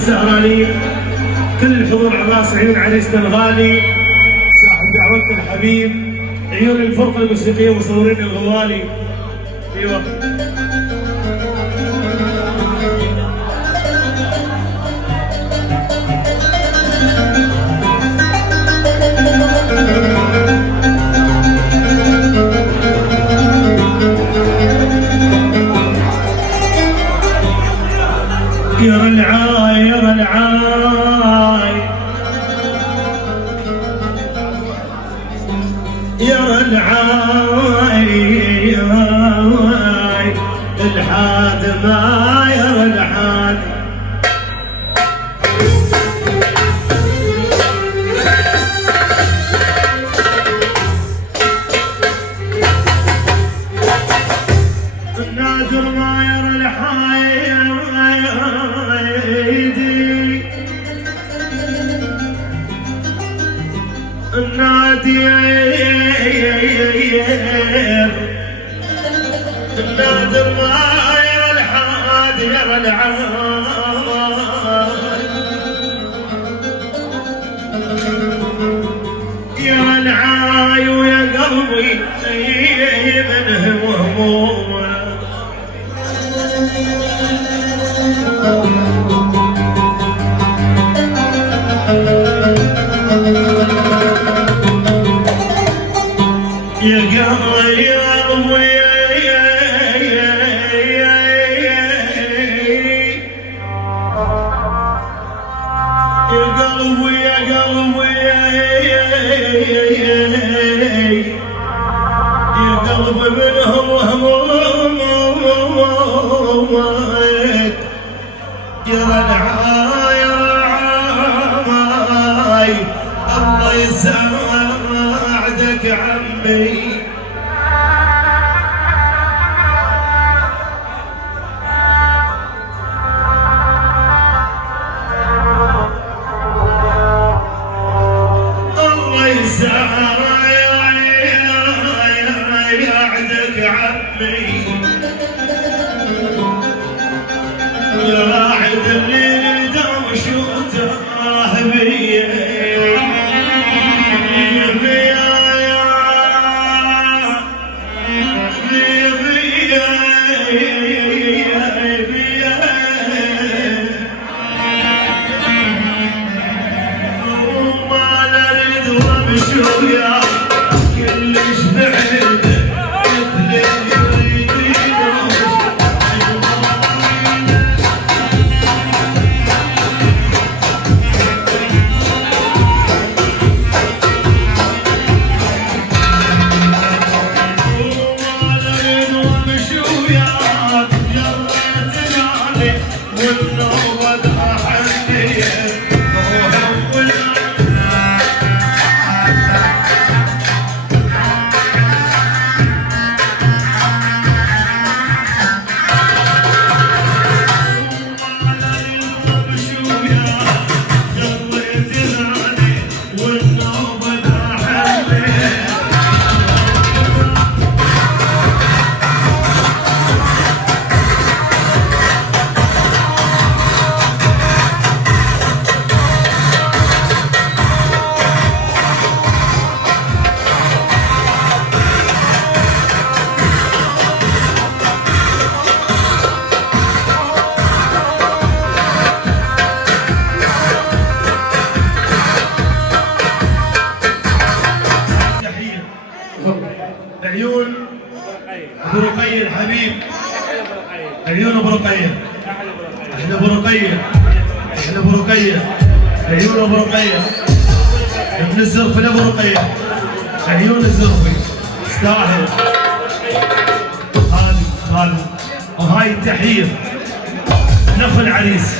السهراني، كل الحضور على راس عيون عريسنا الغالي صاحب دعوتنا الحبيب، عيون الفرقه الموسيقيه ومصورين الغوالي. ايوه يا رلعاي يا رلعاي يا رلعاي الحاد ما يا رلعاي النادر ما يرى الحايدي النادي النادر ما يرى الحادي يرى العاي يا العاي ويا قلبي من همومه يا قلبي يا قلبي يا قلبي منهم همومك يا رلعاي يا رلعاي الله يساعدك عمي الله يساعدك عمي يا راعد اللي دام شوته بيه عيون ابو رقية الحبيب، عيون ابو رقية، احنا ابو رقية، احنا ابو رقية، عيون ابو رقية، ابن الزرفي ابو رقية، عيون الزرفي استاهل. هذه وهاي التحية نفس العريس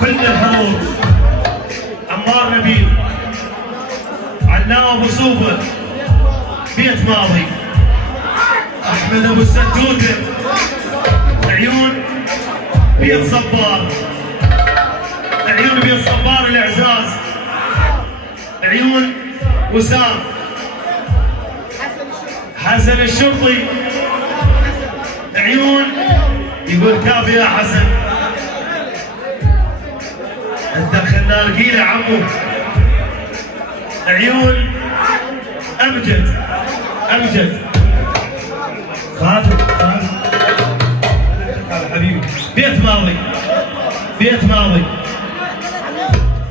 كل الحضور، عمار نبيل، علام ابو صوفة، بيت ماضي، احمد ابو السدوده، عيون بيت صبار، عيون بيت صبار الاعزاز، عيون وسام، حسن الشرطي، عيون يقول كافي يا حسن، دخلنا رجيله عمو. عيون امجد خادم حبيبي بيت ماضي.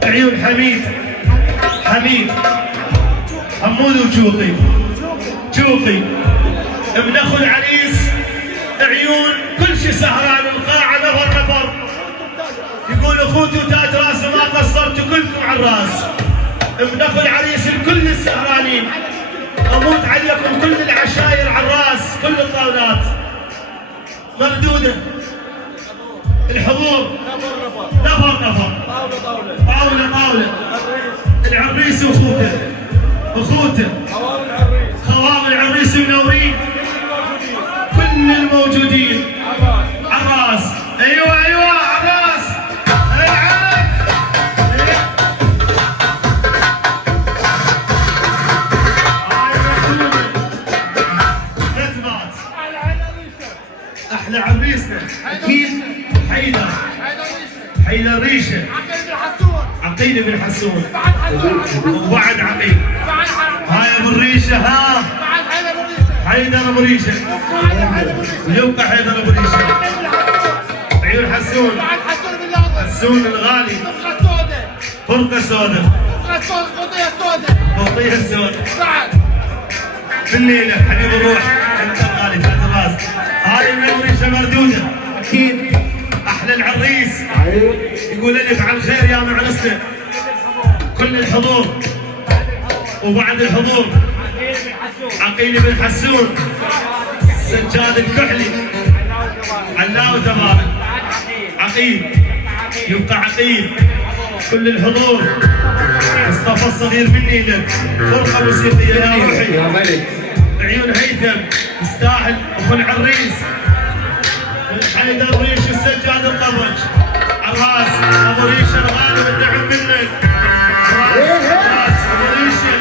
عيون حميد حمود وشوقي من اخو العريس. عيون كل شي سهران القاعه نفر يقول اخوتي وتاج راسه ما قصرتوا كلكم على الراس. من اخو العريس الكل السهرانين اموت عليكم كل العشاير على الراس كل الطاولات مردوده. الحضور نفر طاوله العريس واخوته خوام العريس منورين كل الموجودين عراس. ايوه عراس احلى عريسنا اكيد حيدر ريشه عقيل بن حسون وبعد عقيل. هاي ابو الريشه حيدر ابو ريشه ويبقى حيدر ابو ريشه. عيون حسون الغالي فرقه سوداء قضيه سوداء بالليله حبيب الروح انت الغالي تاج الراس. هاي من ريشه مردوده اكيد. احلى العريس يقول لك على الخير يا معنسنا كل الحضور. وبعد الحضور عقيل بن حسون سجاد الكحلي علاوي تبارك عقيل يبقى عقيل كل الحضور. مصطفى الصغير مني لك فرقه موسيقيه يا روحي يا ملك. عيون هيثم يستاهل اخو العريس. حيدر ريش السجاد القبج عراس ابو ريشه الغالي والدعم منك. راس ابو ريشه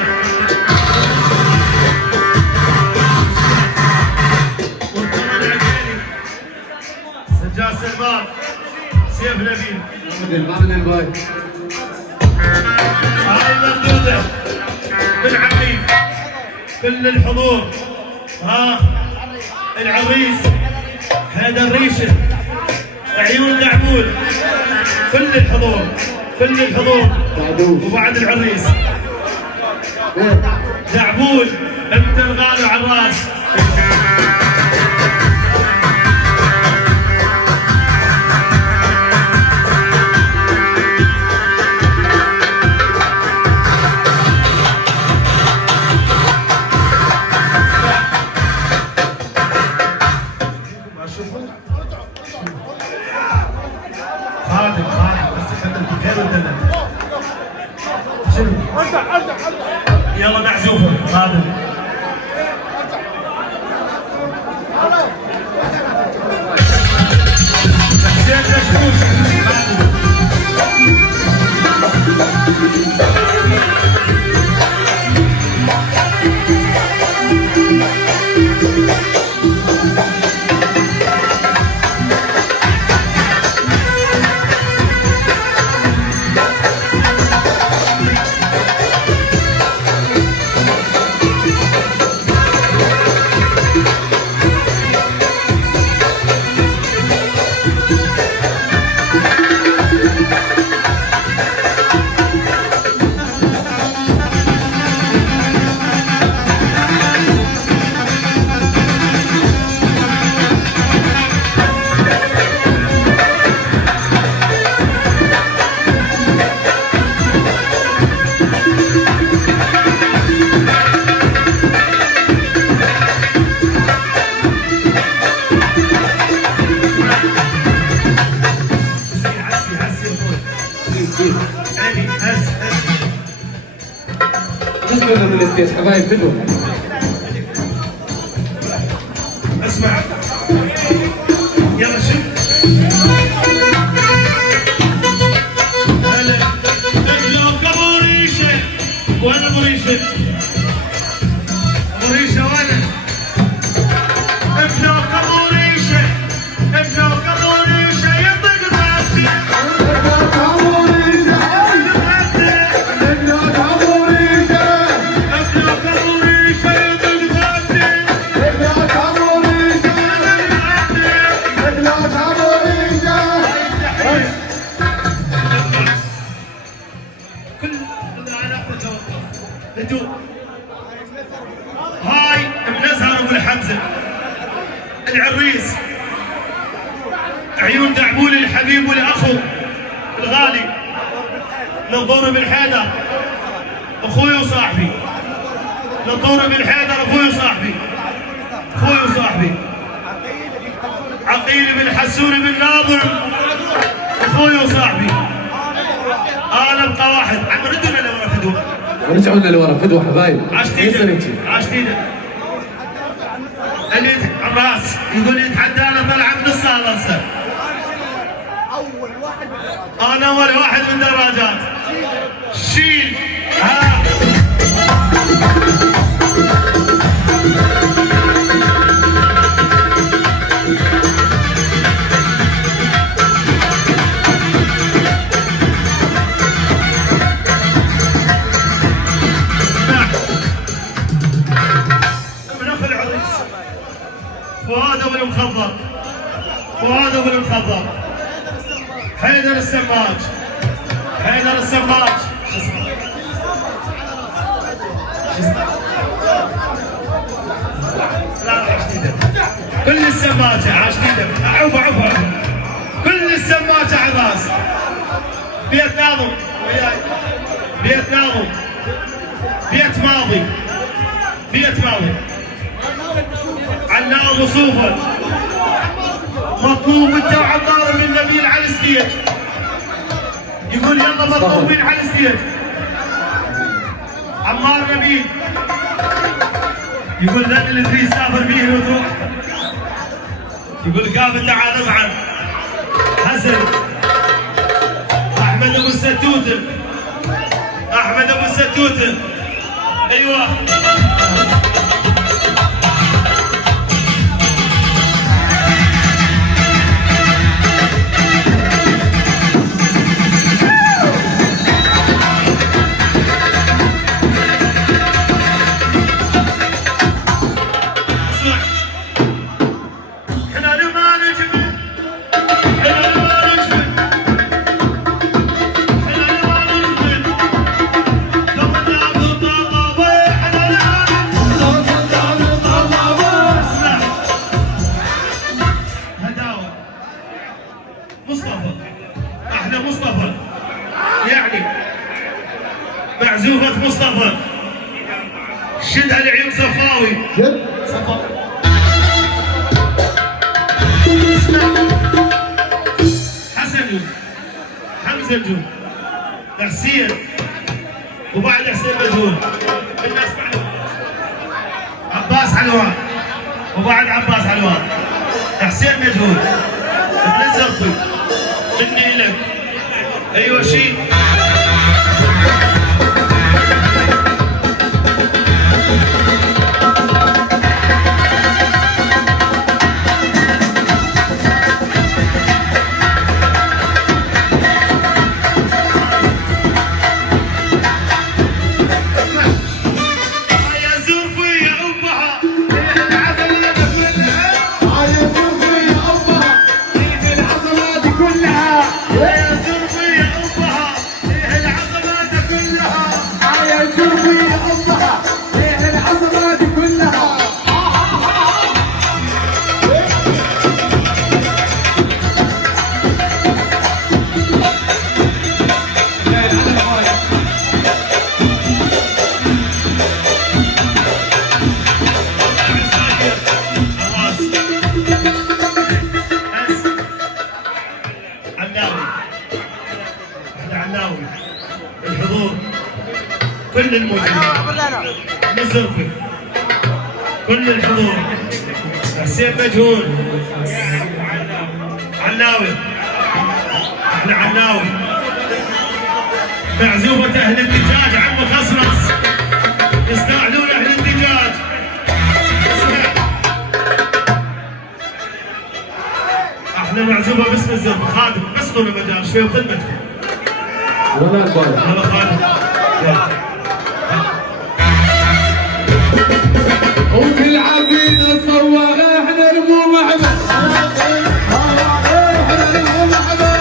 والطمن عقيلي سجاد سلمان سيف نبيل هاي مردوده بالعقيل كل الحضور. العريس حيدر ريشه عيون دعبول كل الحضور وبعد العريس دعبول انت الغالي على الراس. خادم بس خدمت غير الدلع. شنو؟ يلا معزوفه خادم. حسين مشكوك اسمعوا من الستيج حبايب فدوا. اسمع يلا شوف هلا افلوك ابو ريشه وانا ابو ريشه وانا افلوك ابو ريشه يطق راسي افلوك ابو ريشه هاي من ازهر ابو الحمزه العريس، عيون دعبولي الحبيب والاخو الغالي نظور بن حيدر اخوي وصاحبي، نظور بن حيدر اخوي وصاحبي، اخوي وصاحبي، عقيل بن حسون بن ناظم اخوي وصاحبي. انا ابقى واحد. عم ردنا لورا فدوه، رجعوا لنا لورا فدوه حبايب. عاشتينا اللي الراس يقول يتحدانا طلع من الصاله هسه. انا اول واحد من دراجات شيل. ها فؤاد ابو المخضر، فؤاد ابو المخضر، حيدر السماج، حيدر السماج، شو اسمه؟ كل السماجة عاشتينا، عفوا كل السماجة على الراس. بيت ناظم وياي، بيت ناظم، بيت ماضي، بيت ماضي عناب وصوفا. مطلوب انت وعمار من نبيل على الستيج. يقول يلا مطلوبين على الستيج. عمار نبيل يقول ذا اللي تريد تسافر فيه وتروح. يقول كافي تعال افعل. حسن احمد ابو الستوته، احمد ابو الستوته. ايوه معزوفة مصطفى شدها لعيون صفاوي. صفاوي حسن حمزة الجون حسين وبعد حسين مجهول. الناس معلوم عباس علوان وبعد عباس علوان حسين مجهول ابن الزرقي مني لك. ايوه شيء كل الموجودين الزرقي كل الحضور حسين مجهول عناوي احنا عناوي معزوفة اهل الدجاج عم خصرص يستاهلون اهل الدجاج. احنا معزوفة باسم الزرقي خادم بس طول مجال شوي وخدمتكم ولا البايع هذا خادم وكل عبيد الصواغ احنا نمو محمد احنا نمو محمد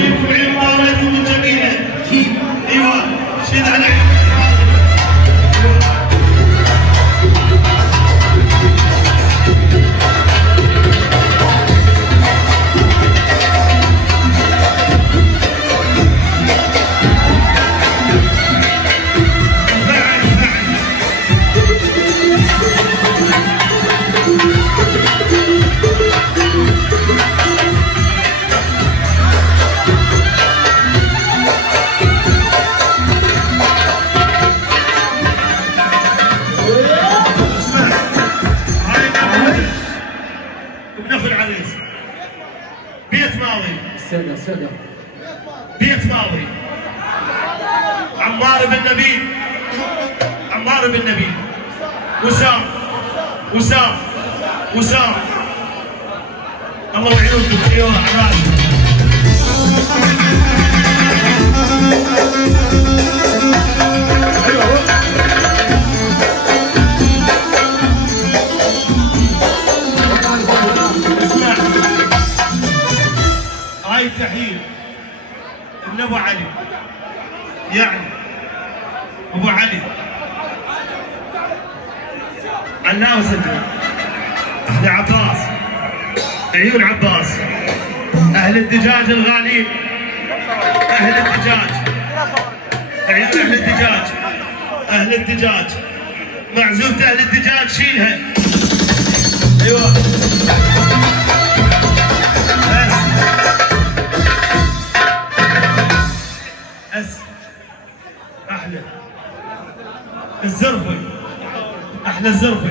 لكم عيون طاولتكم الجميله اكيد ايوه شد على عيون سدى بيت ماضي عمار بن نبيل عمار بن نبيل وسام وسام وسام الله يعينكم ايوه عباد هاي التحية ابن ابو علي يعني ابو علي عناوي صدق اهل عباس عيون عباس اهل الدجاج الغالين اهل الدجاج عيون اهل الدجاج اهل الدجاج معزوفة اهل الدجاج شيلها ايوه احلى الزرفي احلى الزرفي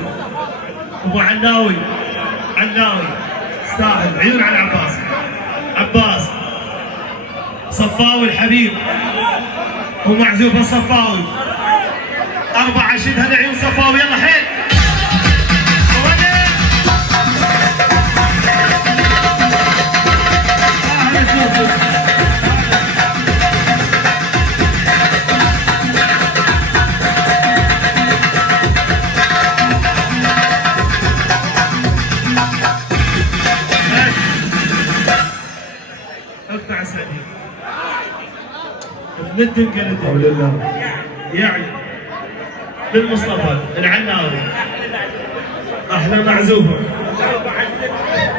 ابو عناوي عناوي استاهل عيون على عباس عباس صفاوي الحبيب ومعزوف الصفاوي 4 شدها لعيون صفاوي يلا حيل اقطع سعدي ندم كندم يعني بالمصطفى العناوي احلى معزوفه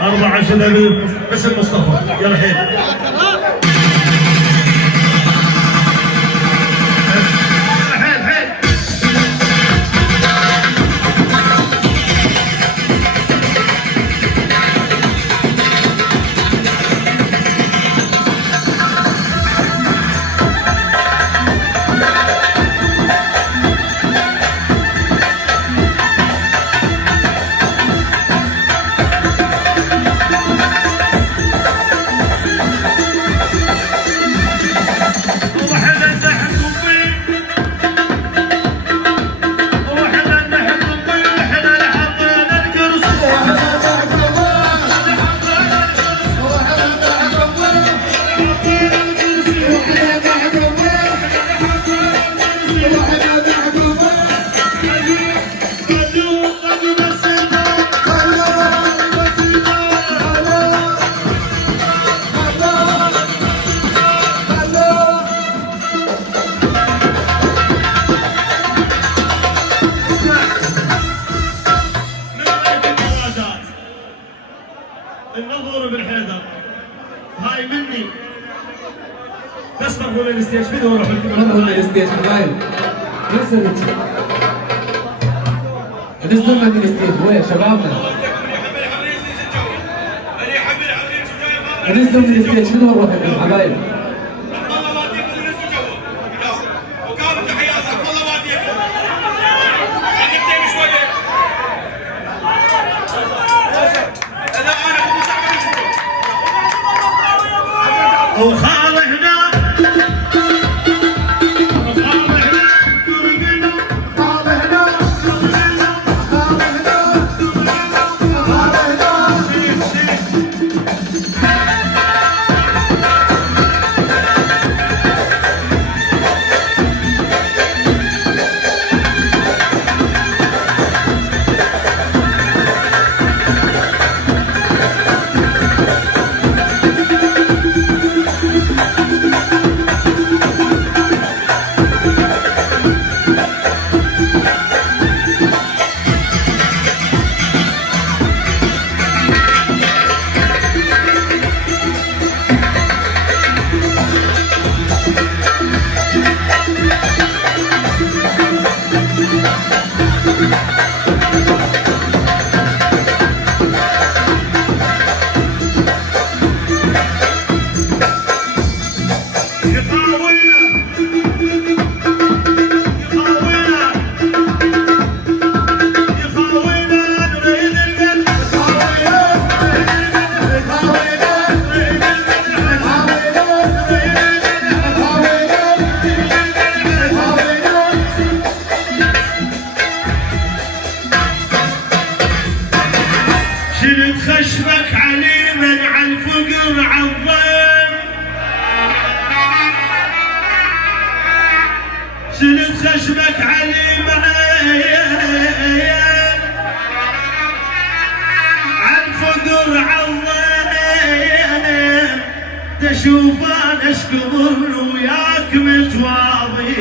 4 شباب بس المصطفى يلا حيل النظر بالحيدر هاي مني بس مرحبا الستيج فين وروح مرحبا الستيج هاي يسلمك نزلوا من الستيج وين شبابنا نزلوا من الستيج فين وروح الحبايب وخال هنا بخشمك علي معين عالفقر عالضين تشوف انا اشكبر وياك متواضي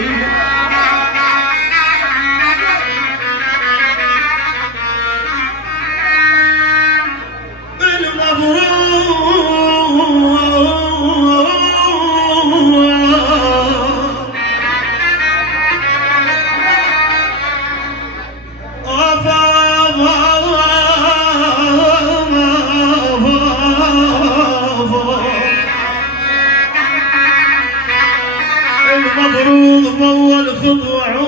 المفروض بأول خطوة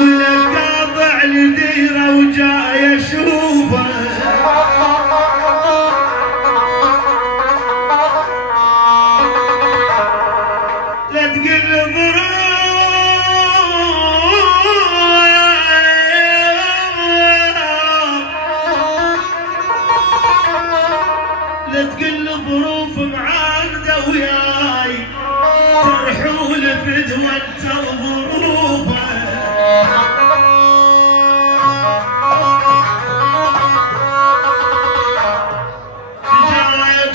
ولا قاطع لديره وجاي اشوفه لا تقل لا تقل ظروف معاندة وياي ترحول فدوى انت وظروفه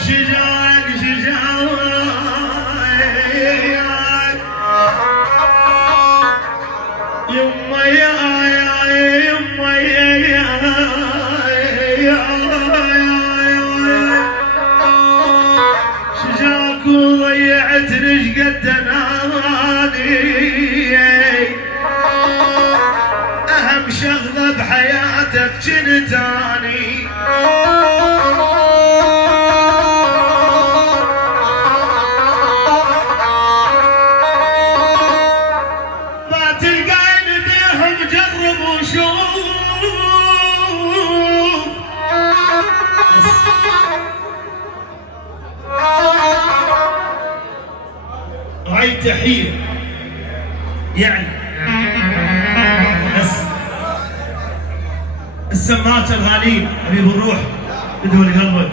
شجاعك يما يما شجاك وضيعت رشقة نادي أهم شغلة بحياتك جنتاني ما تلقين بيهم جرب وشوف هاي تحية يعني بس السماعة الغاليين حبيب الروح بدون قلبك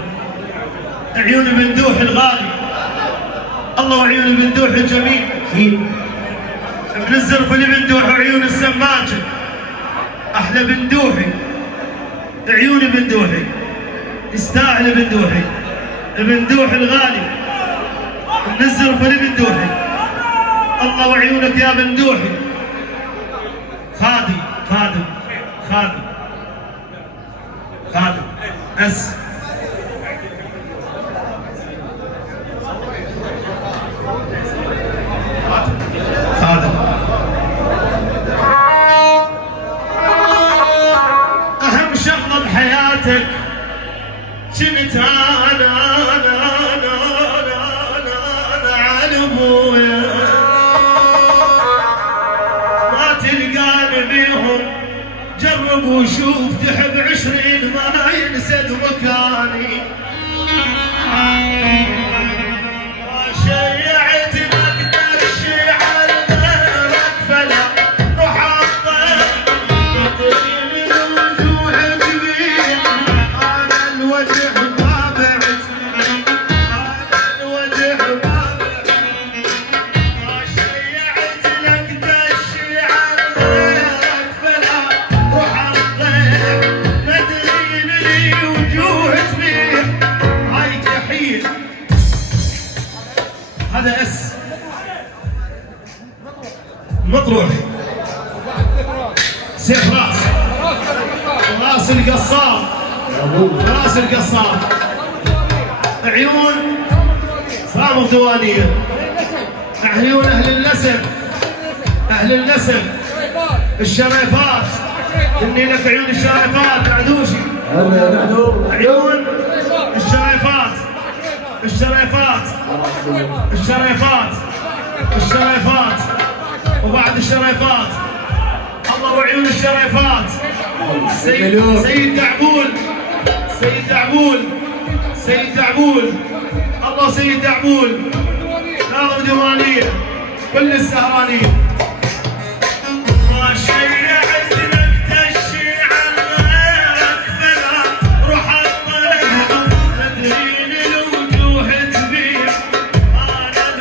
عيون بندوح الغالي الله وعيون بندوح الجميل ابن الزرف اللي بندوح وعيون السماجة احلى بندوحي عيون بندوحي يستاهل بندوحي بندوح الغالي ابن الزرف اللي بندوحي الله وعيونك يا بندوحي خادم خادم خادم خادم بس خادم اهم شغله بحياتك كنت انا على ابويا ما تلقاني بيهم جرب وشوف تحب 20 ما ينسد مكاني شيعت مقدر الشيعة غيرك فلا روح الطير تدري الوجوه كبير انا الوجه ما بعت انا الوجه ما بعت شيعت لك الشيعة غيرك فلا روح الطير تدري الوجوه كبير هاي تحية هذا اس مطروح سيف راس القصار راس القصار عيون صامت دوانية عيون اهل النسب اهل النسب الشريفات اني لك عيون الشريفات عدوشي عيون الشريفات الشريفات الشريفات الشريفات وبعد الشريفات الله وعيون الشريفات سيد دعبول سيد دعبول سيد دعبول الله سيد دعبول ناظر ديوانية كل السهرانية ما شيعت لك الشيعة غيرك فلا روح الطريق تدرين الوجوه تبيع انا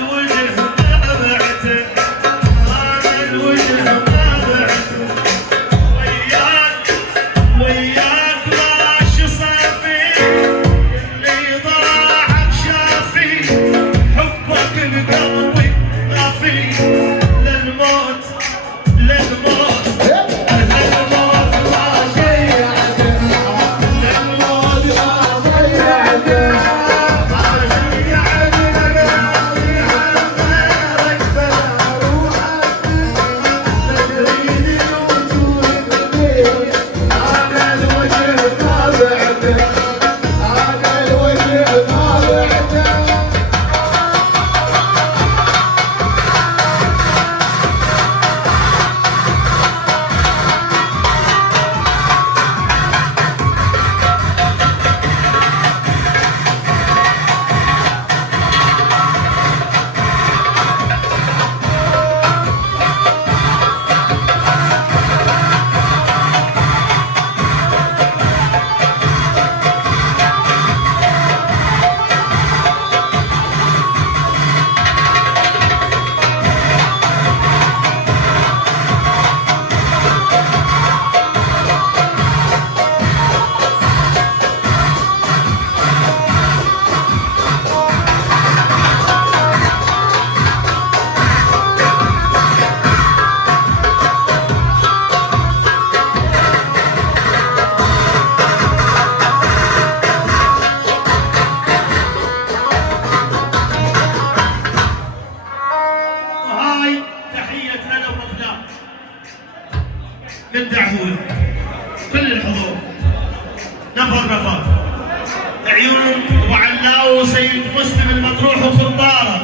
ابو علاو وسيد مسلم المطروح وخضاره.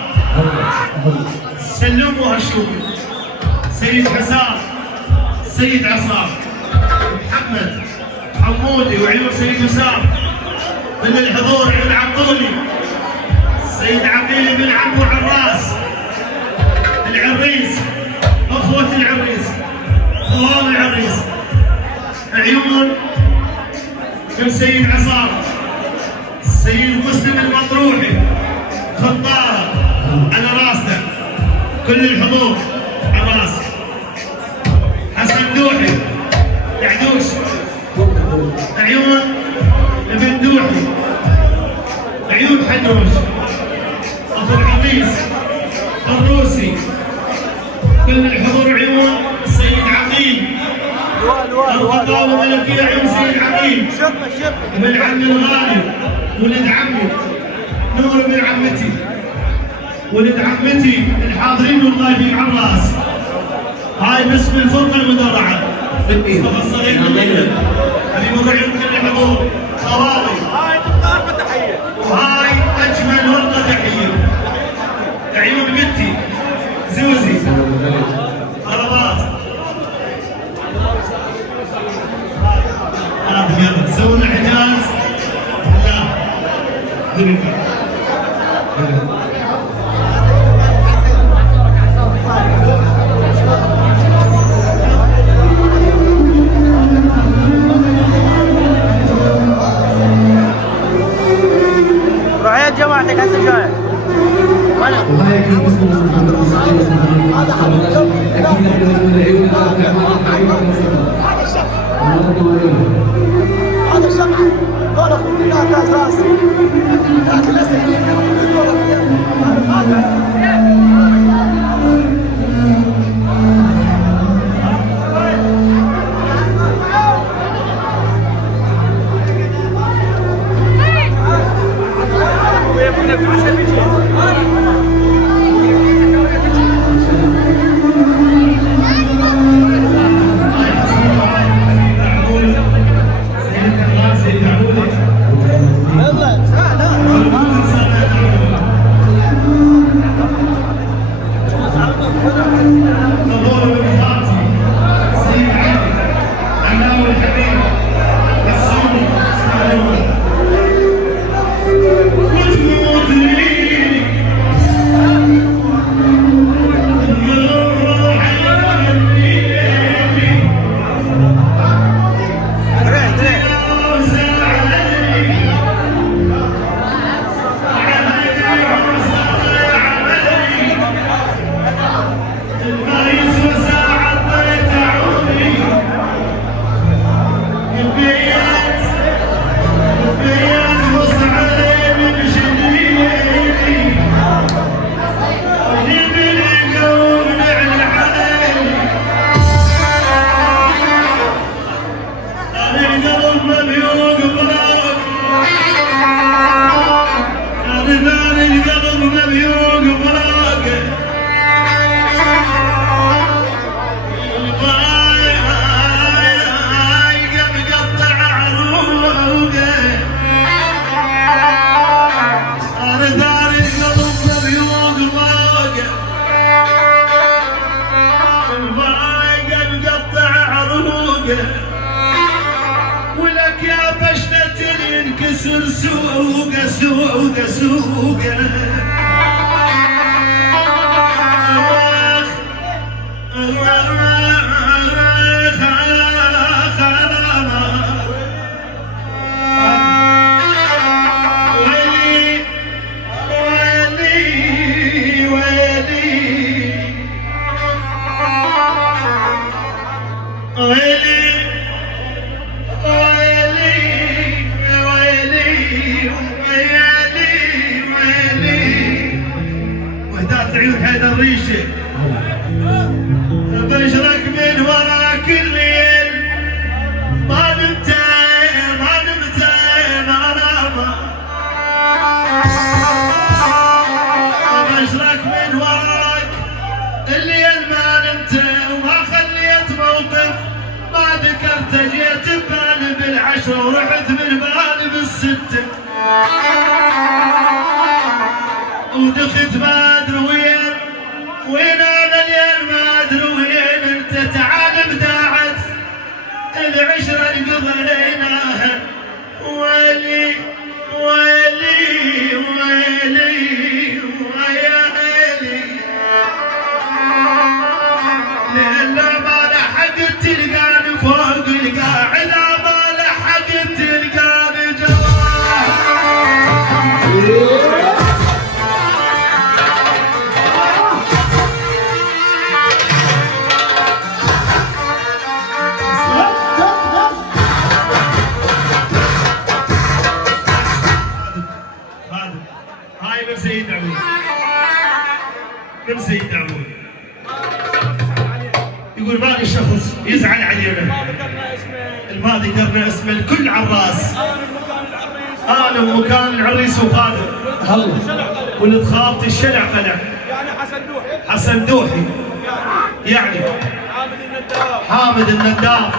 سلموا هالشوق. سيد حسام، سيد عصام، محمد حمودي وعيون سيد وسام من الحضور، عيون عبدولي، سيد عقيل بن عمو عراس، العريس، اخوة العريس، خوال العريس، عيون من سيد عصام، سيد مسلم المطروحي، خطاره على راسنا، كل الحضور على راسه، حسن دوحي، دعدوش، عيون ابن دوحي، عيون حنوش، اخو العريس، الروسي، كل الحضور عيون سيد عقيل، الخطابة الملكية عيون سيد عقيل، ابن عمي الغالي، ولد عمي، نور ابن عمتي، ولد عمتي الحاضرين والغايبين على الراس. هاي باسم الفرقة المدرعة. الصغير الليلة. حبيب الرعيون كل الحضور، خوالي. هاي تختار تحية. وهاي أجمل ورقة تحية. عيون بنتي زوزي. ضربات. يلا سووا لنا حجاز. لا. رعاية جماعتك هسه جاي. وانا وهاي اكيد اسمه هذا شمعة دول اخوتي لا تاج راسي لكن ولك يا بشنة ينكسر سوقه سوقه سوقه عيون حيدر الريشه بشرك من وراك الليل ما نمت ما نمت ما نام بشرك من وراك الليل ما نمت وما خليت موقف ما ذكرت جيت ببالي بالعشره ورحت من بالي بالسته ودخت ما ادري وين، وين انا اليوم ما ادري وين، انت تعال بداعت العشرة اللي قضيناها. ويلي ويلي ويلي ويلي لألا ما لحقت تلقاني فوق القاعدة، ما لحقت تلقاني جواها. هاي من سيد عمود، من سيد عمود يقول باقي الشخص يزعل علينا، ما ذكرنا اسمه، الكل على الراس. انا ومكان العريس وخادم ولد خالتي الشلع قلع، يعني حسن دوحي، حسن دوحي يعني حامد النداف،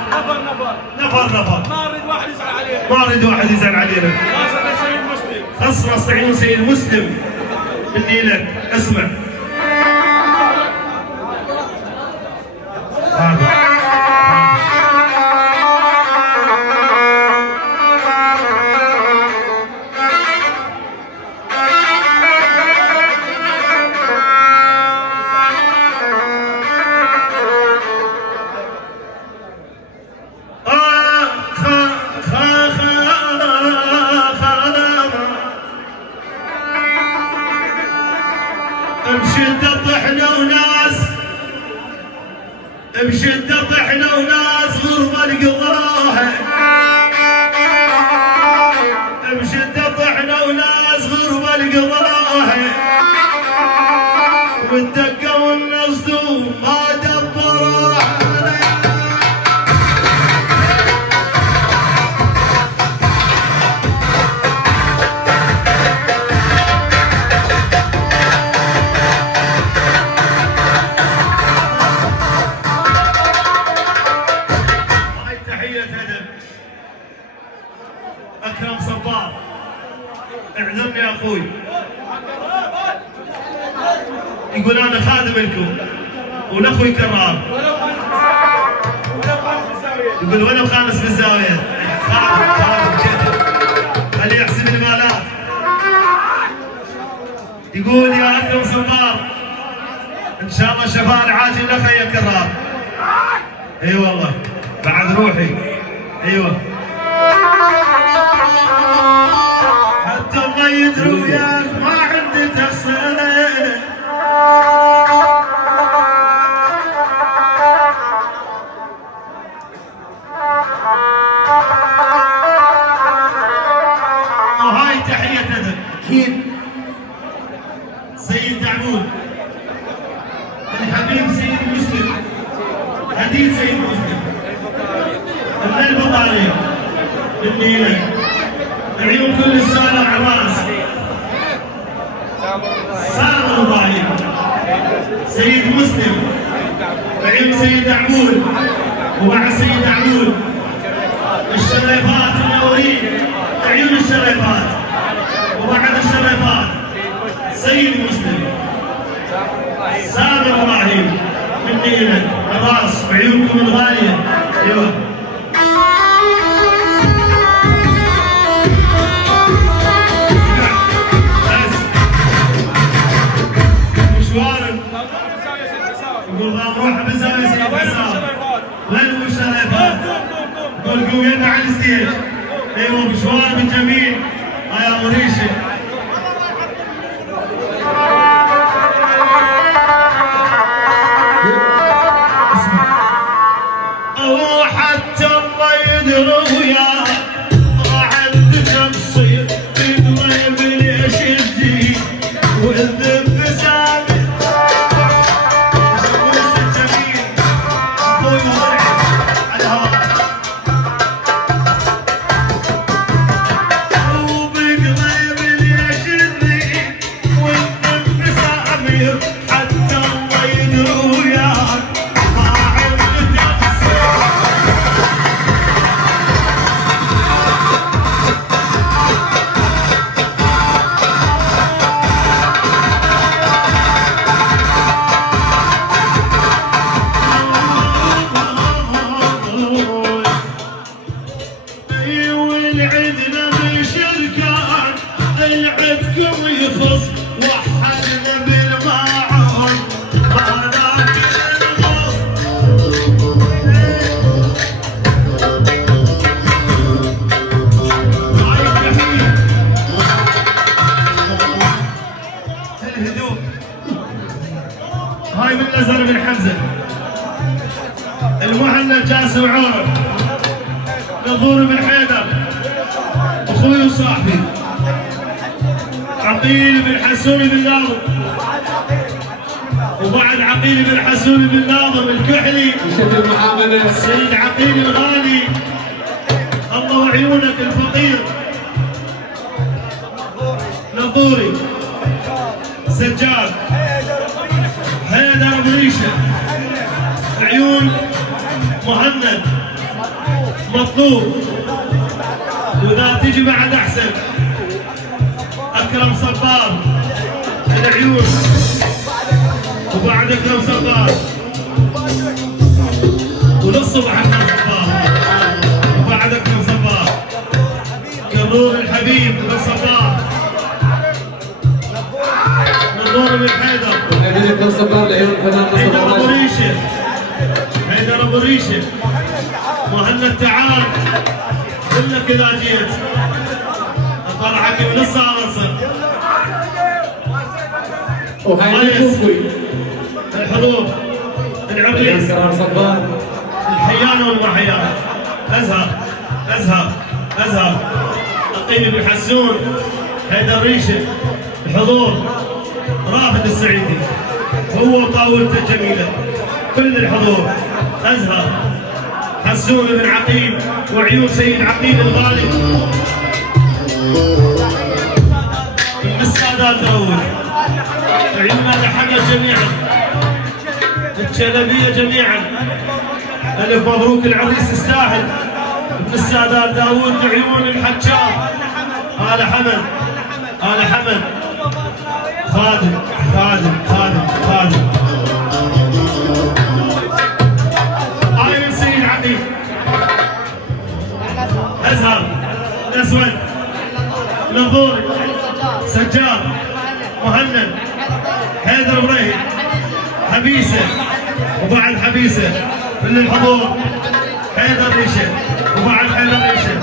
نفر ما اريد واحد يزعل علينا، ما اريد واحد يزعل علينا، خاصة سيد مسلم، خصنا عيون سيد مسلم. مني لك اسمع بشدة طحنا وناس غربة لقضاها، بشدة طحنا وناس غربة لقضاها، والدقة والنصد ما دبروها. أكرم صبار، اعذرني يا أخوي، يقول أنا خادم لكم ولأخوي كرار، يقول ولو خامس بالزاوية، خادم جد، خليه يحسب المالات. يقول يا أكرم صبار إن شاء الله شفاء عاجل لك يا كرار. اي والله بعد روحي، ايوه حتى الله يدري وياك ما عندي تحصيله. وهاي تحية أدب أكيد سيد دعمون، الحبيب سيد مسلم، حديث سيد مسلم، ابن البطاري مني لك، عيون كل السادة عراس، سامر الضعيف، سيد مسلم، عيون سيد دعمون، ومع سيد دعمون الشريفات منورين، عيون الشريفات، وبعد الشريفات سيد مسلم، سامر ابراهيم مني لك، الراس بعيونكم الغاليه. ايوه مشوار يقول نروح بالزاويه سيد حسام، وين ابو الشريفات؟ يقول قوم يدنا على الستيج. ايوه مشوار من جميل. يا مريشه حتى الله يدري وياك ما عندك تصير تقرب ليش تجي والذنب سامي وش الجميل اخوي مرعب على الهواء وبقرب ولدكم يخص وحدنا بالمعون هذاك الغص. هاي الجحيم الهدوء. هاي من الازهر بن حمزه. المهند جاسم عمر. نظور بن حيدر اخوي وصاحبي. عقيل بن حسون بن ناظر. وبعد عقيل بن حسون بن ناظر الكحلي. شكل معاملة سيد عقيل الغالي. الله وعيونك الفقير. نظوري سجاد حيدر بريشه. عيون مهند مطلوب. واذا تجي بعد احسن اكرم صبار العيون. وبعد اكرم صبار وللصبح اكرم صبار. وبعد اكرم صبار كرور الحبيب بن صبار. نظور بن حيدر. الأمير بن صبار لعيون الفنان حيدر نصر ابو الله. ريشه. حيدر ابو ريشه. مهند تعال قلك اذا جيت اطلعك من الصالصه. وهاي الكوفي الحضور العريس كرار صبار. الحيان والمحيان. ازهر القيمي بن حسون. حيدر ريشه. الحضور رافد السعيدي هو وطاولته الجميله. كل الحضور ازهر حسون بن عقيل وعيون سيد عقيل الغالي. من السادات داوود. عيوننا لحمد جميعا. الشلبيه جميعا. الف مبروك العريس يستاهل. من السادات داوود بعيون الحجار. آل حمد خادم. هاي من سيد عقيل. ازهر الاسود. نظوري سجاد مهند حيدر ابراهيم حبيسه. وبعد حبيسه من الحضور حيدر ريشه. وبعد حيدر ريشه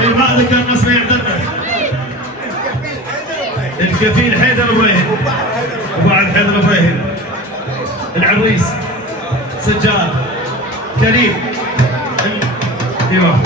اللي ما ذكر اسمه يعذرنا. الكفيل حيدر ابراهيم. وبعد حيدر ابراهيم العريس سجاد كريم. ايوه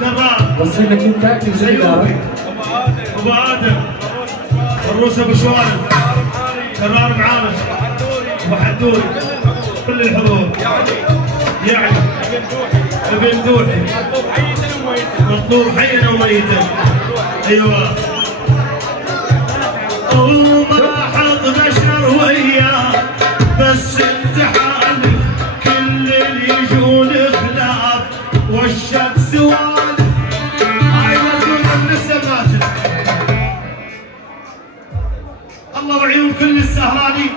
كرار وصلك انت اكل زي سيوفي ابو ادم الروس ابو شوارب كرار معانش ابو حدوري كل الحضور يعني ابن دوحي مطلوب حيا وميتا ايوه وما حظ بشر وياه بس انت حالك كل اللي يجون خلاف والشك سوالف هاي مرجوعة من السماجة الله وعيون كل السهرانين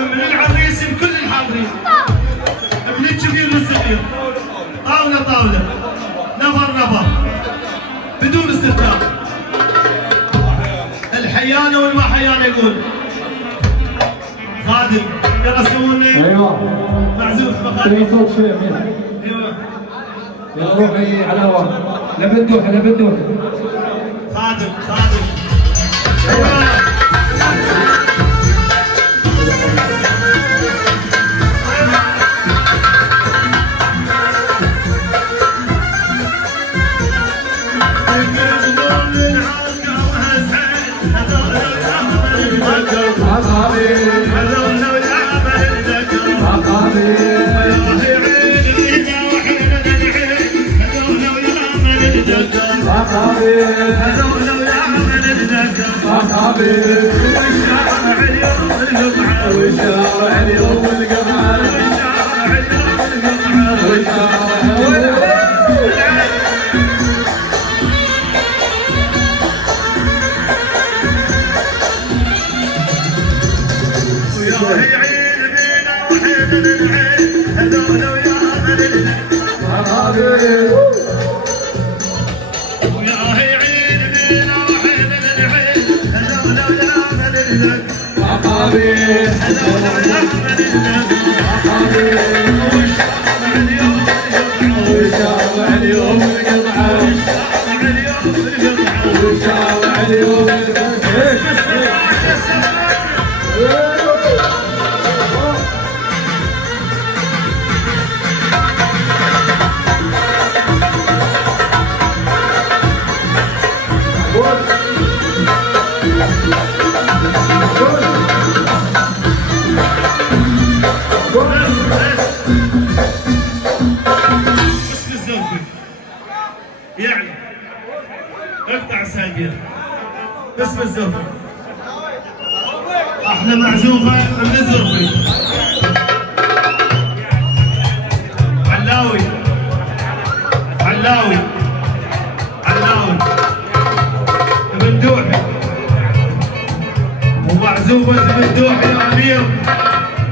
من العريس لكل الحاضرين من الكبير للصغير طاولة طاولة نفر نفر بدون استثناء الحيانة والما حيانة يقول خادم يلا سووني ايوه معزوف في مخالف صوت شوي منها ايوه يلا روحي على هواء لبدوحه لبدوحه خادم خادم ايوه والشارع اليوم القمعة يعني اقطع الساقية باسم الزوفة احلى معزوفة من الزوفي علاوي علاوي علاوي ابن دوحي ومعزوفة ابن دوحي يا امير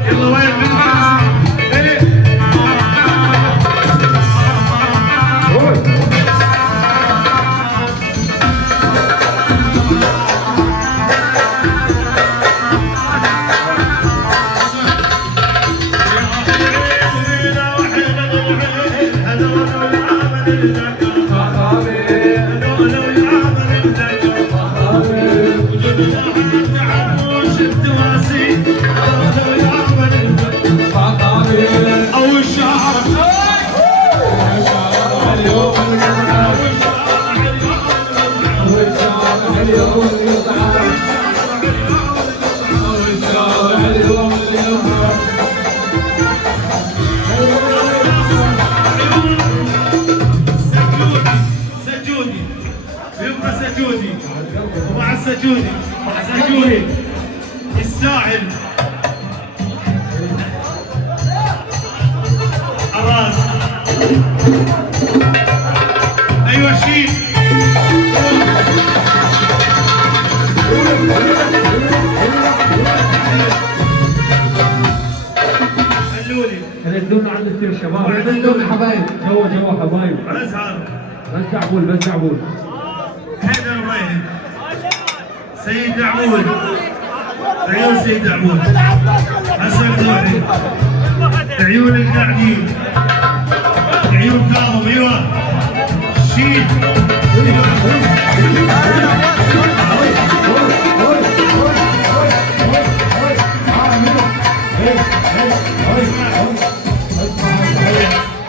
يلا وين بنت سجودي ومع السجودي سجودي الساحل الراس ايوه شيل خلوني خلينا عند السير الشباب عندنا حبايب جو حبايب ازهر بس عبول بس عبول حيدر الريحي سيد دعمود عيون سيد دعمود حسن دوحي عيون القاعدين عيون كاظم ايوه شيل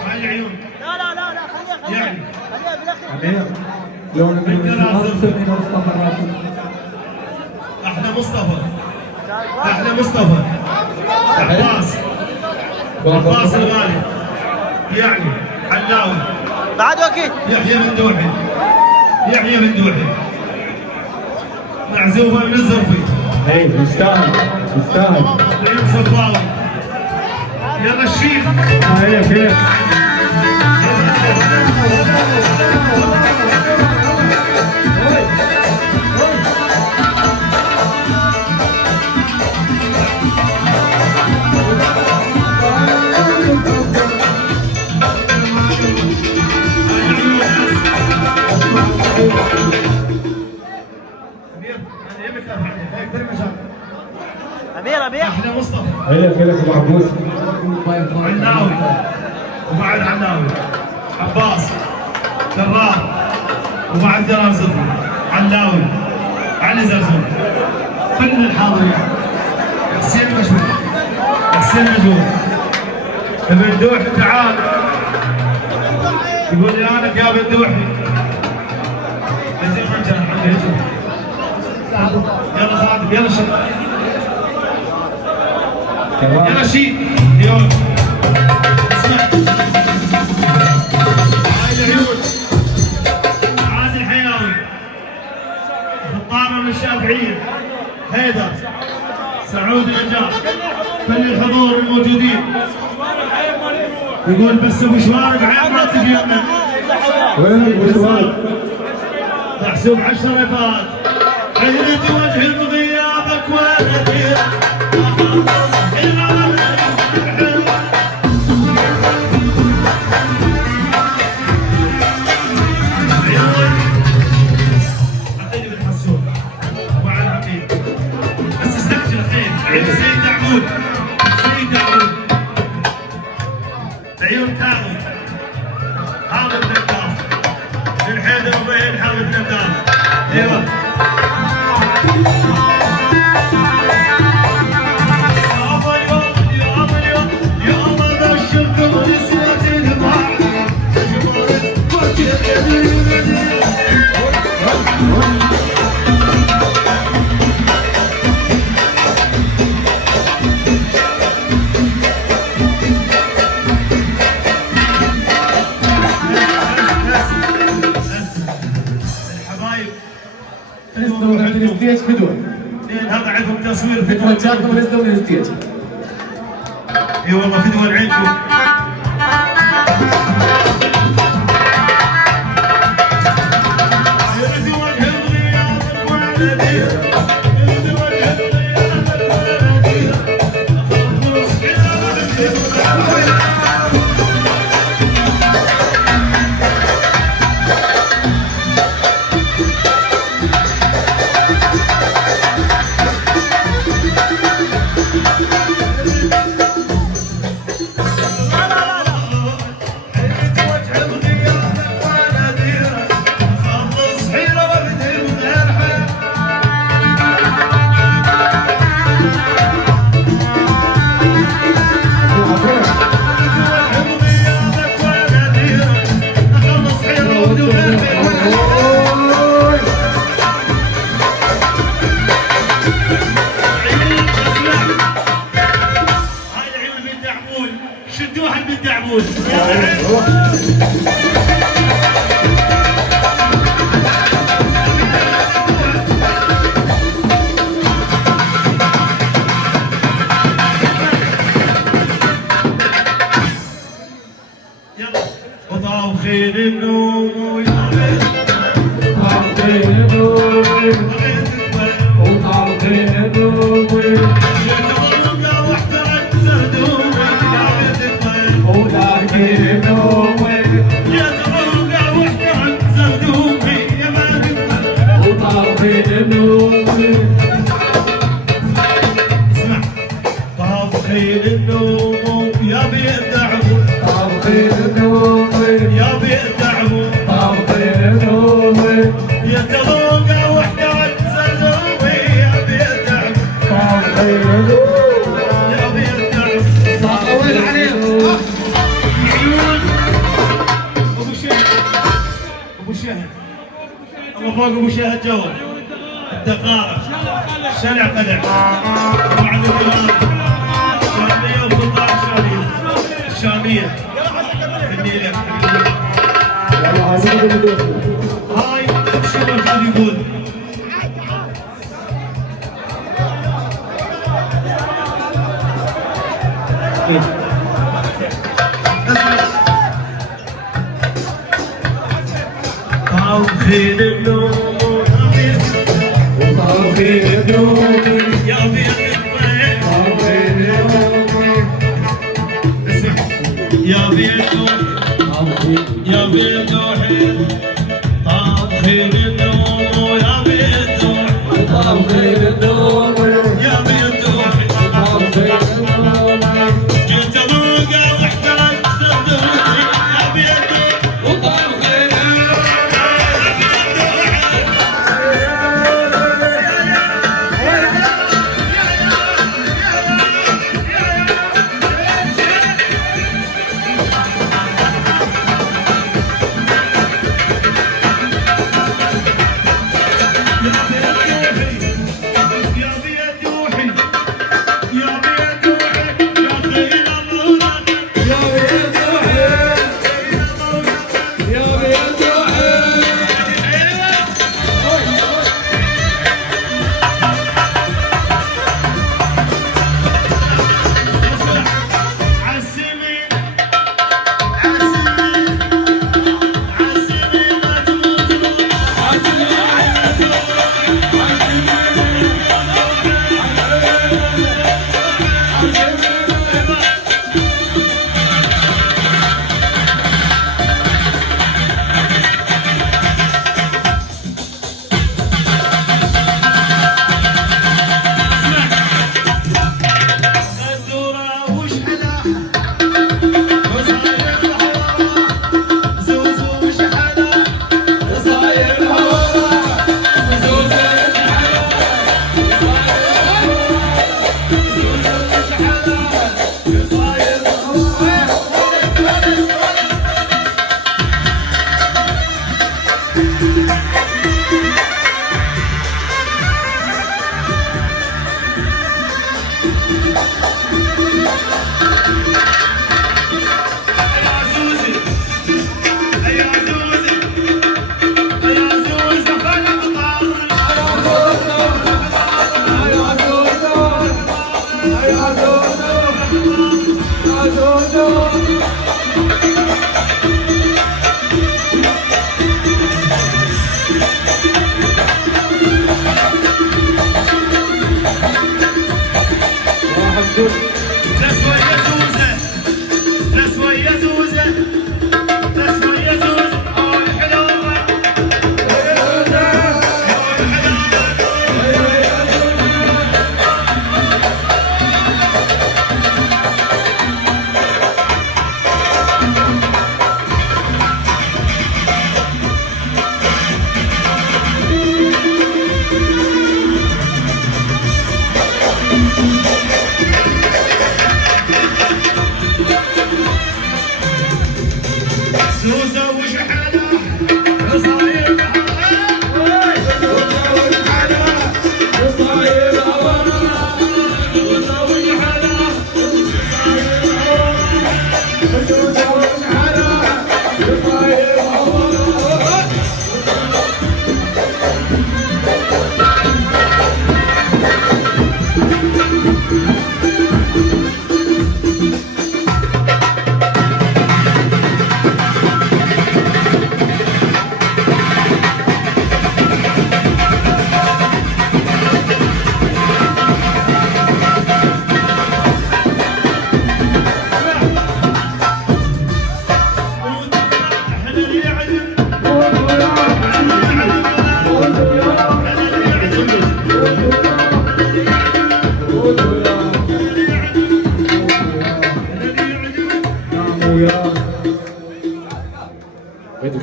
هاي العيون لا لا لا لا خليها امير لون المنصب من مصطفى الراشد. احلى مصطفى، احلى مصطفى. عباس الغالي، يعني علاوي، بعد وقت يحيى مندوحي، يحيى مندوحي، معزوفه من الزرفي. اي يستاهل يستاهل. نعيم صفاوي، يلا الشيخ. اي كيف امير احلى مصطفى. هلا كيف ابو عبوس. عناوي، وبعد عناوي، عباس كرار، وبعد جلال صدفي، علاوي، علي زرزور، كل الحاضرين. حسين مشهور، حسين مشهور، بندوحي تعال. يقول لي انا يا بندوحي. يلا خالد، يلا شباب، يلا شيء. يلا اسمع، هاي العيون. عادل حياوي، خطابه من الشافعيه، حيدر، سعود النجار، كل الحضور الموجودين. يقول بس ابو شوارب عين ما تجيبنا. وين ابو شوارب؟ محسوب 10 فات. عينة وجه بغيابك ونذير. بس استعجل خير. عيد سيد دعمود، سيد دعمود، عيون كاظم، حامد نقاف، بن حيدر وبين حامد نقاف. ايوه الستيج فدوه. هذا عندهم تصوير فدوه فدوه. جاكم نزلوا من الستيج. اي والله فدوه عندكم. شدوها بالدعبول. يلا وطاوخين النوم ويا طاوخين النوم وطاوخين النوم طاوخين النوم يا بيت دعبول، طاوخين النوم يا بيت دعبول. ابو شهد الله فوق ابو شهد جوا الدقارة شلع قلع بعد الدوام الشامية وسلطان الشامية النيلة هاي شو الواحد يقول خير النوم خير النوم يا بيت الطير اسمع يا بيت يا بيت روحي طاب خير النوم يا بيت روحي طاب خير النوم يا بيت روحي طاب خير النوم جيت ابوقه واحترقت صدري يا بيت وطاب خير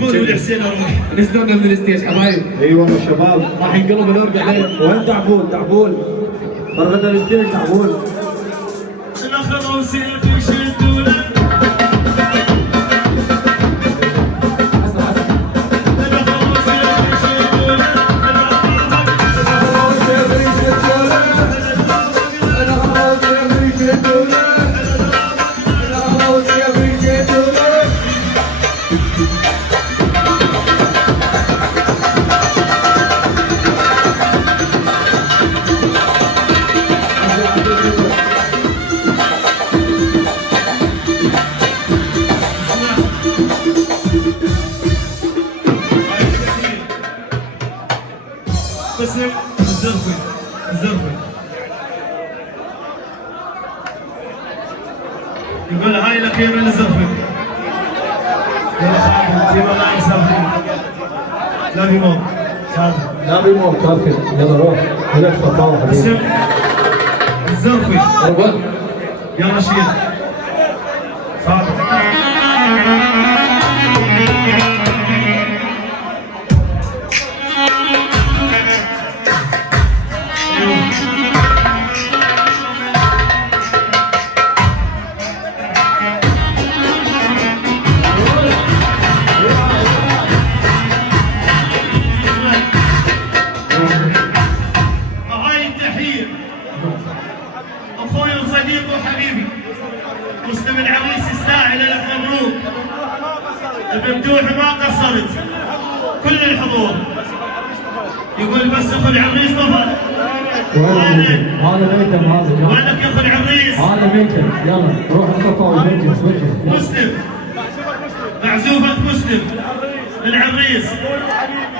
قولوا لحسين اروح نزلونا من الستيج حبايب. اي والله شباب راح ينقلب الورق عليه. وين تعبون تعبون فرغنا الستيج تعبون الاخر وسيف يشدوا له باسم الزرفي يقول هاي الأخيرة للزرفي. يلا خالد زي ما لا يسافر لا بيموت صادق لا بيموت كافي. يلا روح هناك فطاوة حبيبي. باسم الزرفي روح. يلا شيل صادق. هاي التحية أخوي وصديقي وحبيبي مسلم العريس يستاهل. لك مبروك بمدوح ما قصرت كل الحضور. يقول بس اخو العريس طفل. هذا ميتم هذا. وينك يا اخو العريس؟ هذا ميتم. يلا روح الصفا وجه. مسلم معزوفة مسلم العريس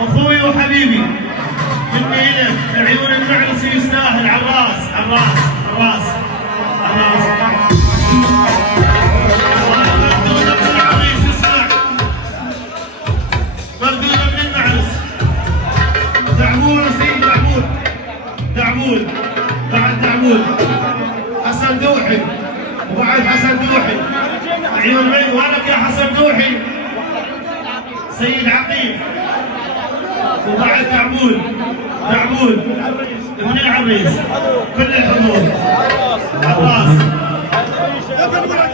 اخوي وحبيبي مني الك عيون المعرس يستاهل. عراس عراس عراس عراس. مردودة من العريس اسمع. مردودة من المعرس. دعمول سيد دعمول. دعمول بعد دعمول. حسن دوحي وبعد حسن دوحي. عيون مين ولك يا حسن دوحي. سيد عقيل وبعد دعمول. دعمول ابن العريس كل الحضور. عراس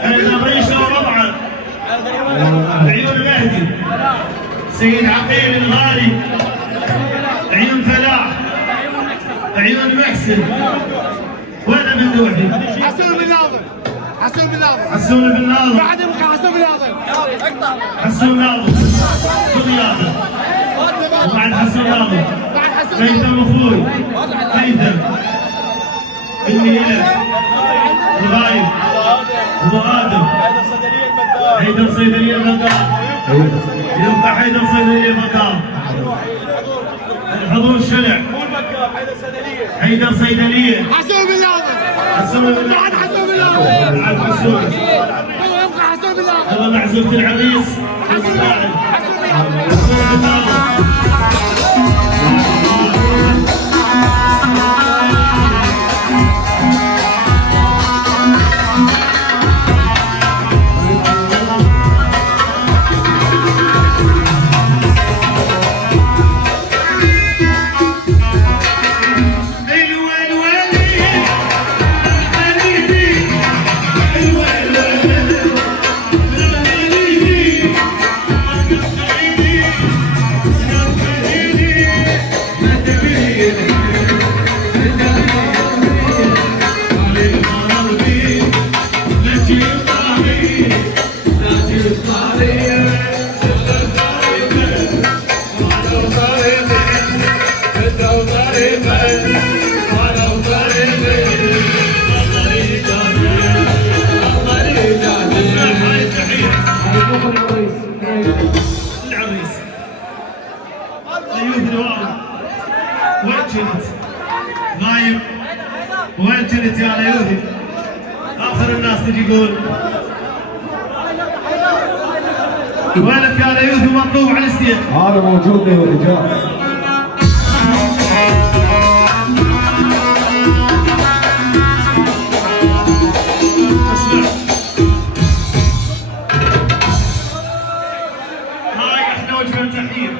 الريشه وربعه. عيون مهدي. سيد عقيل الغالي. عيون فلاح. عيون محسن. وين ابن دوحي؟ حسون بن ناظر. حسون بن ناظر. حسون بن ناظر. بعد يبقى حسون بن ناظر. حسون ناظر خذ ياظر. وبعد حسون ناظر هيثم اخوي. هيثم مني الك الغايب ابو ادم. هيثم صيدليه المقام. يبقى هيثم صيدليه المقام. الحضور شلع. هيثم صيدليه. حسون بن ناظر. حسون بن بعد ناظر. حسون بن ناظر. بعد حسون. هو يبقى حسون بن ناظر. والله معزوفة العريس المساعد. حسون بن ناظر. حسون بن ناظر. العريس ايوب الواقع وين كنت؟ غايب وين كنت يا الايوبي؟ اخر الناس تجي يقول وينك يا الايوبي مطلوب على الستيج. هذا موجود له الرجال. اسمع هاي احنا وجبه تحيه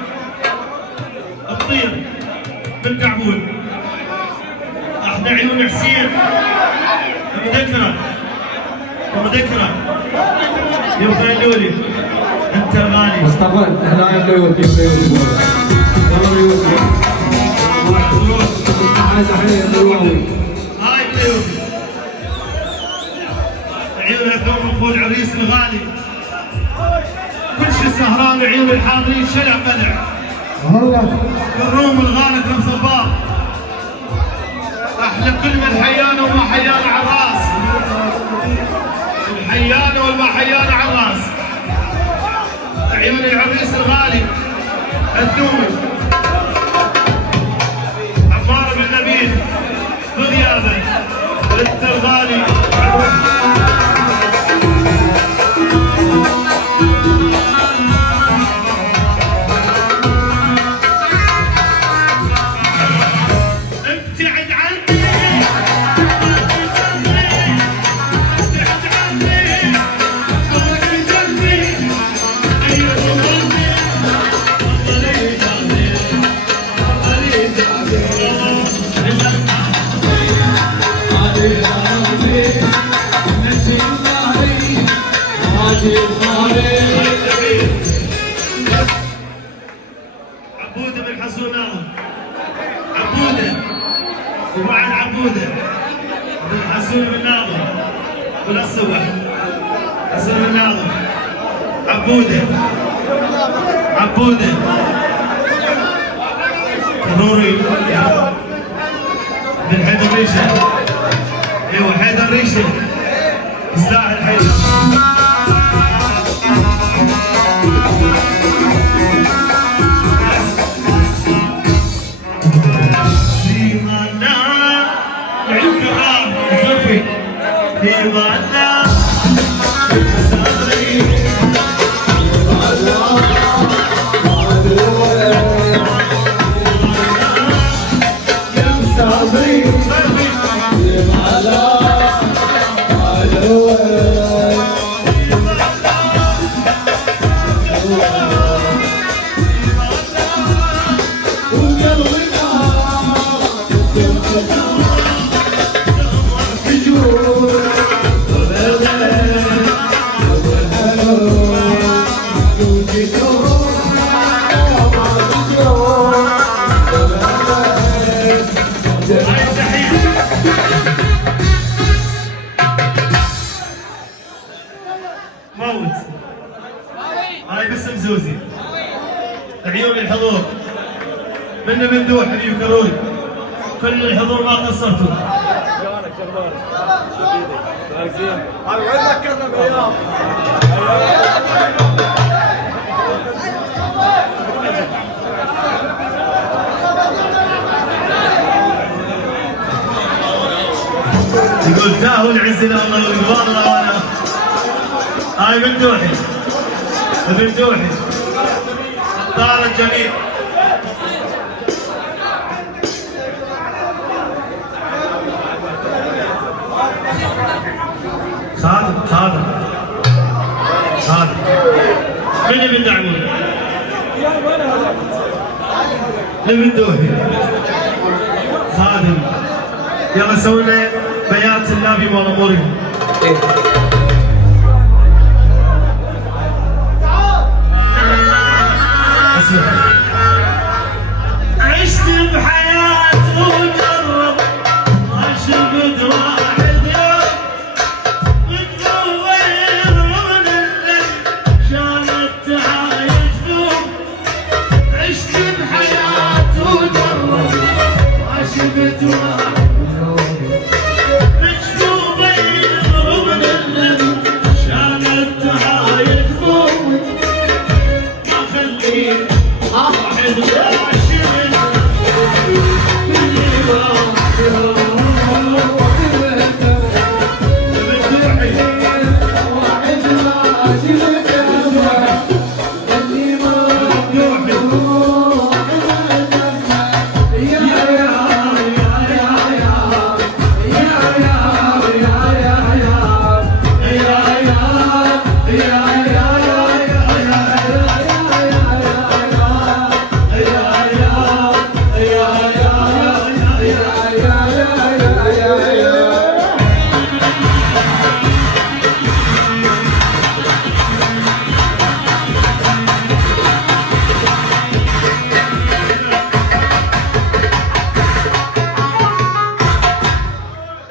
الطير بالكعبول. احنا عيون حسين مذكره ومذكره يبقى اللولي انت غالي. مصطفى احنا عايز ليوت كيف ليوت والله ليوت. عايز احيي النواوي. هاي الليوت عيون الدوم اخو العريس الغالي. كل شيء سهران وعيون الحاضرين شلع قلع. هلا الروم الغالي كم صباح. احلى كل من حيانا وما حيانا على الراس. الحيانا والما حيانا على الراس. عيون العريس الغالي الدومي حسون ناظر عبوده وبعد عبوده حسون بن ناظر ولا الصبح حسون بن ناظر عبوده كروري بن حيدر ريشه ايوه حيدر ريشه يستاهل حيدر موت هاي باسم زوزي عيون الحضور من مندوح حبيب كروري كل الحضور ما قصرتوا يقول تاهوا العز الله والقبال الله وانا هاي مندوحي مندوحي طار الجميل خادم من اللي بندعمه؟ المندوحي خادم يلا سوي لنا بيات النبي مال امورهم عشت بحياتي وجرب ما شفت واحد يوم متغير من اللي شانت تعايش فيهم عشت بحياتي وجرب ما شفت واحد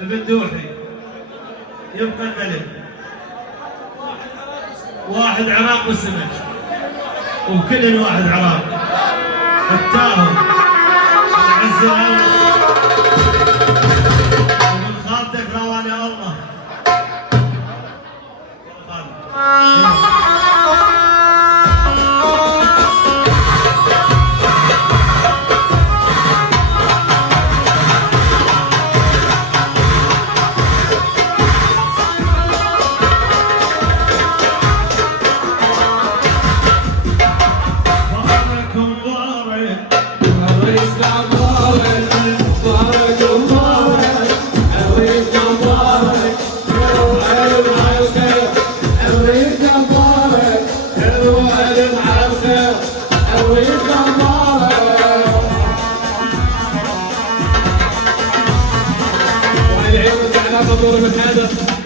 المندوحي يبقى الملك واحد عراق والسمك وكل واحد عراق التاهم العز الله ومن خالتك رواني الله مبروك هذا